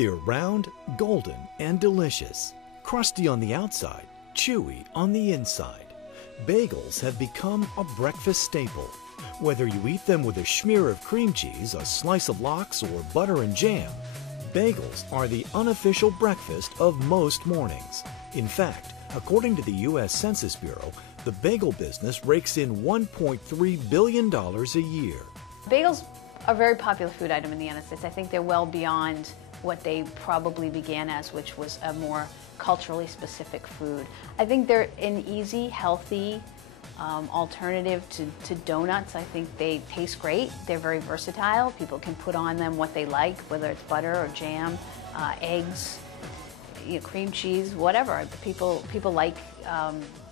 They're round, golden, and delicious. Crusty on the outside, chewy on the inside. Bagels have become a breakfast staple. Whether you eat them with a smear of cream cheese, a slice of lox, or butter and jam, bagels are the unofficial breakfast of most mornings. In fact, according to the U.S. Census Bureau, the bagel business rakes in $1.3 billion a year. Bagels are a very popular food item in the United States. I think they're well beyond what they probably began as, which was a more culturally specific food. I think they're an easy, healthy alternative to donuts. I think they taste great. They're very versatile. People can put on them what they like, whether it's butter or jam, eggs, cream cheese, whatever. People like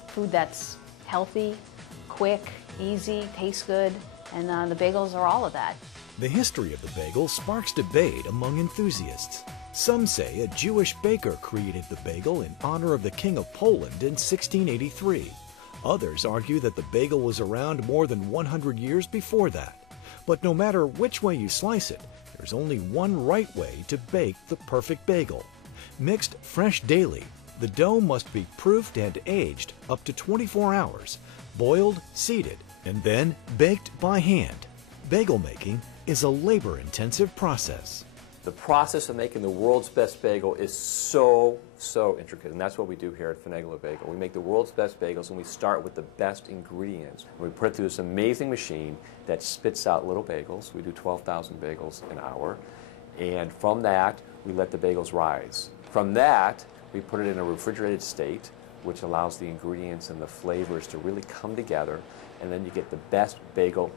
food that's healthy, quick, easy, tastes good, and the bagels are all of that. The history of the bagel sparks debate among enthusiasts. Some say a Jewish baker created the bagel in honor of the King of Poland in 1683. Others argue that the bagel was around more than 100 years before that. But no matter which way you slice it, there's only one right way to bake the perfect bagel. Mixed fresh daily, the dough must be proofed and aged up to 24 hours, boiled, seeded, and then baked by hand. Bagel making is a labor-intensive process. The process of making the world's best bagel is so intricate, and that's what we do here at Finagle a Bagel. We make the world's best bagels, and we start with the best ingredients. We put it through this amazing machine that spits out little bagels. We do 12,000 bagels an hour, and from that, we let the bagels rise. From that, we put it in a refrigerated state, which allows the ingredients and the flavors to really come together, and then you get the best bagel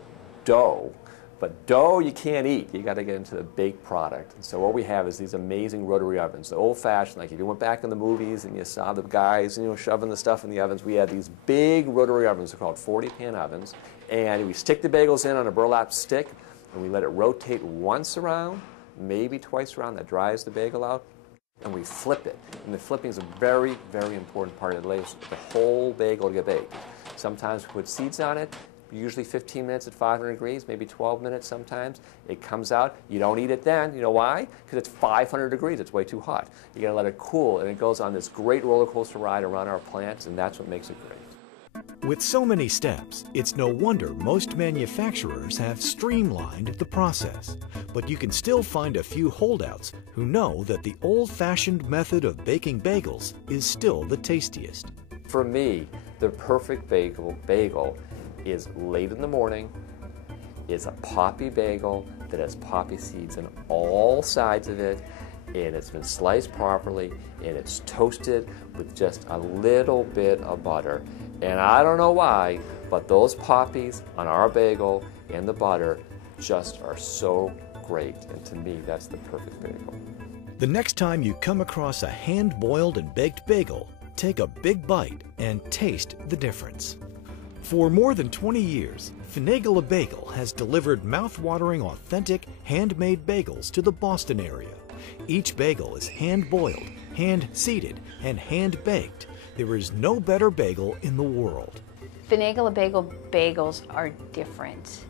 dough. But dough you can't eat. You got to get into the baked product. And so what we have is these amazing rotary ovens. The old-fashioned, like if you went back in the movies and you saw the guys, shoving the stuff in the ovens, we had these big rotary ovens. They're called 40-pan ovens. And we stick the bagels in on a burlap stick, and we let it rotate once around, maybe twice around. That dries the bagel out. And we flip it. And the flipping is a very, very important part. It allows the whole bagel to get baked. Sometimes we put seeds on it. Usually 15 minutes at 500 degrees, maybe 12 minutes sometimes. It comes out. You don't eat it then. You know why? Because it's 500 degrees. It's way too hot. You got to let it cool, and it goes on this great roller coaster ride around our plants, and that's what makes it great. With so many steps, it's no wonder most manufacturers have streamlined the process. But you can still find a few holdouts who know that the old-fashioned method of baking bagels is still the tastiest. For me, the perfect bagel is late in the morning. It's a poppy bagel that has poppy seeds on all sides of it, and it's been sliced properly, and it's toasted with just a little bit of butter. And I don't know why, but those poppies on our bagel and the butter just are so great, and to me, that's the perfect bagel. The next time you come across a hand-boiled and baked bagel, take a big bite and taste the difference. For more than 20 years, Finagle a Bagel has delivered mouth-watering, authentic, handmade bagels to the Boston area. Each bagel is hand-boiled, hand-seeded, and hand-baked. There is no better bagel in the world. Finagle a Bagel bagels are different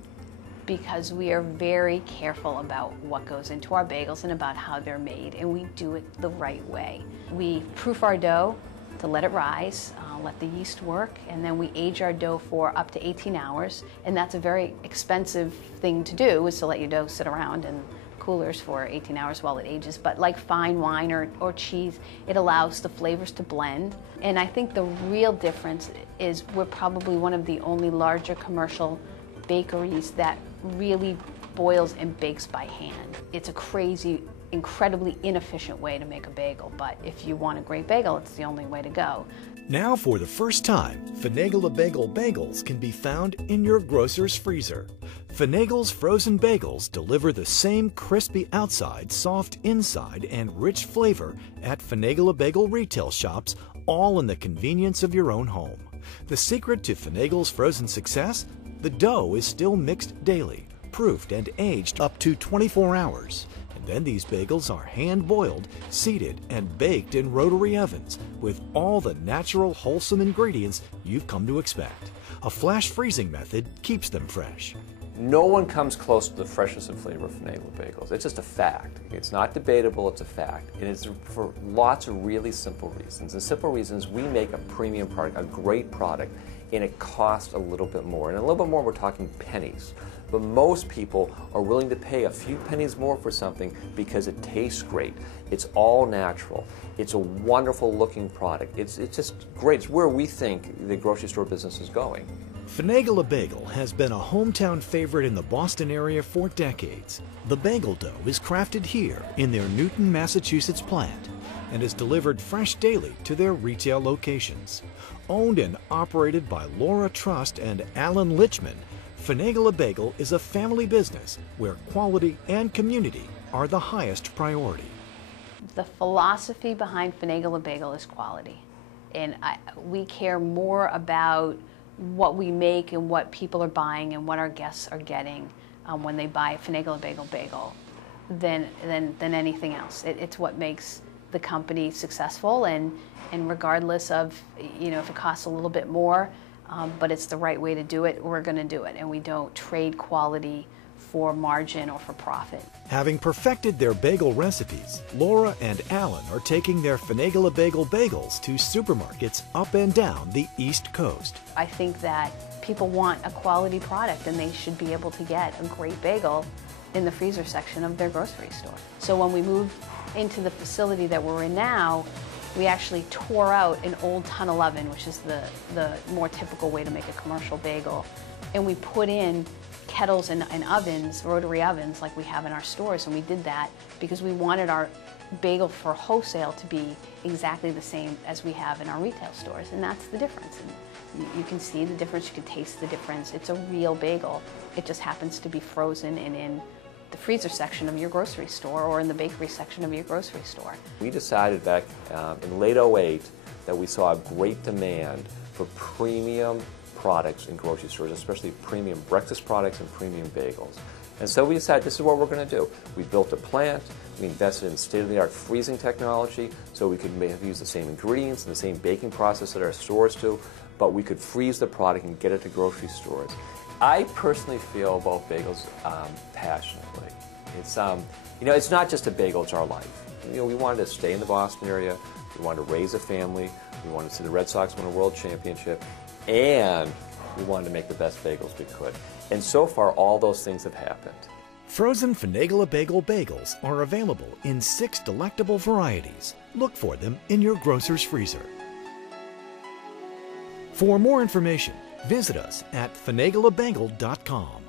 because we are very careful about what goes into our bagels and about how they're made, and we do it the right way. We proof our dough to let it rise, let the yeast work, and then we age our dough for up to 18 hours. And that's a very expensive thing to do, is to let your dough sit around in coolers for 18 hours while it ages. But like fine wine or cheese, it allows the flavors to blend. And I think the real difference is we're probably one of the only larger commercial bakeries that really boils and bakes by hand. It's a crazy, incredibly inefficient way to make a bagel, but if you want a great bagel, it's the only way to go. Now, for the first time, Finagle a Bagel bagels can be found in your grocer's freezer. Finagle's frozen bagels deliver the same crispy outside, soft inside, and rich flavor at Finagle a Bagel retail shops, all in the convenience of your own home. The secret to Finagle's frozen success? The dough is still mixed daily, proofed and aged up to 24 hours. And then these bagels are hand-boiled, seeded, and baked in rotary ovens with all the natural, wholesome ingredients you've come to expect. A flash freezing method keeps them fresh. No one comes close to the freshness and flavor of Finagle bagels. It's just a fact. It's not debatable, it's a fact. And it's for lots of really simple reasons. The simple reason is we make a premium product, a great product, and it costs a little bit more. And a little bit more, we're talking pennies. But most people are willing to pay a few pennies more for something because it tastes great. It's all natural. It's a wonderful looking product. It's just great. It's where we think the grocery store business is going. Finagle Bagel has been a hometown favorite in the Boston area for decades. The bagel dough is crafted here in their Newton, Massachusetts plant and is delivered fresh daily to their retail locations. Owned and operated by Laura Trust and Alan Lichman, Finagle Bagel is a family business where quality and community are the highest priority. The philosophy behind Finagle Bagel is quality. And we care more about what we make and what people are buying and what our guests are getting when they buy Finagle Bagel than anything else. It's what makes the company successful, and regardless of, if it costs a little bit more, but it's the right way to do it, we're going to do it, and we don't trade quality for margin or for profit. Having perfected their bagel recipes, Laura and Alan are taking their Finagle Bagel bagels to supermarkets up and down the East Coast. I think that people want a quality product, and they should be able to get a great bagel in the freezer section of their grocery store. So when we moved into the facility that we're in now, we actually tore out an old tunnel oven, which is the more typical way to make a commercial bagel, and we put in kettles and ovens, rotary ovens like we have in our stores, and we did that because we wanted our bagel for wholesale to be exactly the same as we have in our retail stores, and that's the difference. And you can see the difference, you can taste the difference. It's a real bagel. It just happens to be frozen and in the freezer section of your grocery store or in the bakery section of your grocery store. We decided back in late '08 that we saw a great demand for premium products in grocery stores, especially premium breakfast products and premium bagels. And so we decided this is what we're going to do. We built a plant, we invested in state-of-the-art freezing technology so we could use the same ingredients and the same baking process that our stores do, but we could freeze the product and get it to grocery stores. I personally feel about bagels passionately. It's it's not just a bagel, it's our life. We wanted to stay in the Boston area, we wanted to raise a family, we wanted to see the Red Sox win a world championship, and we wanted to make the best bagels we could. And so far, all those things have happened. Frozen Finagle Bagel bagels are available in 6 delectable varieties. Look for them in your grocer's freezer. For more information, visit us at finaglebagel.com.